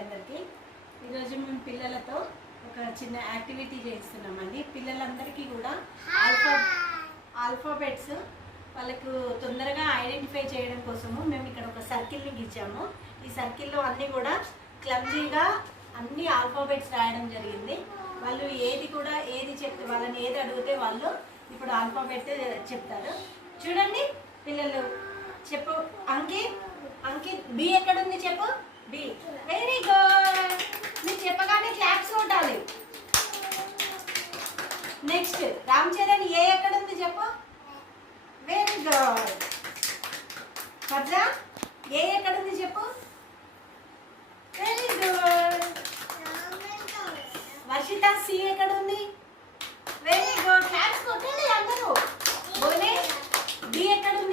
అందరికీ. ఈరోజు మేము పిల్లలతో ఒక చిన్న యాక్టివిటీ చేస్తున్నామండి. పిల్లలందరికీ కూడా ఆల్ఫాబెట్స్ వాళ్ళకు తొందరగా ఐడెంటిఫై చేయడం కోసము మేము ఇక్కడ ఒక సర్కిల్ని గీచాము. ఈ సర్కిల్లో అన్నీ కూడా క్లమ్జీగా అన్ని ఆల్ఫాబెట్స్ రాయడం జరిగింది. వాళ్ళు వాళ్ళని ఏది అడిగితే వాళ్ళు ఇప్పుడు ఆల్ఫాబెట్ చెప్తారు. చూడండి పిల్లలు, చెప్పు. అంకిత్ బి ఎక్కడుంది చెప్పు. బి. Very good. మీరు చెప్పగానే క్లాప్స్ కొట్టాలి. నెక్స్ట్ రామ్ చరణ్ ఏ ఎక్కడుంది చెప్పు. Very good. పద్మ ఏ ఎక్కడుంది చెప్పు. Very good. వర్షిత సి ఎక్కడుంది. Very good. క్లాప్స్ కొట్టండి అందరూ. బోనే డి ఎక్కడుంది.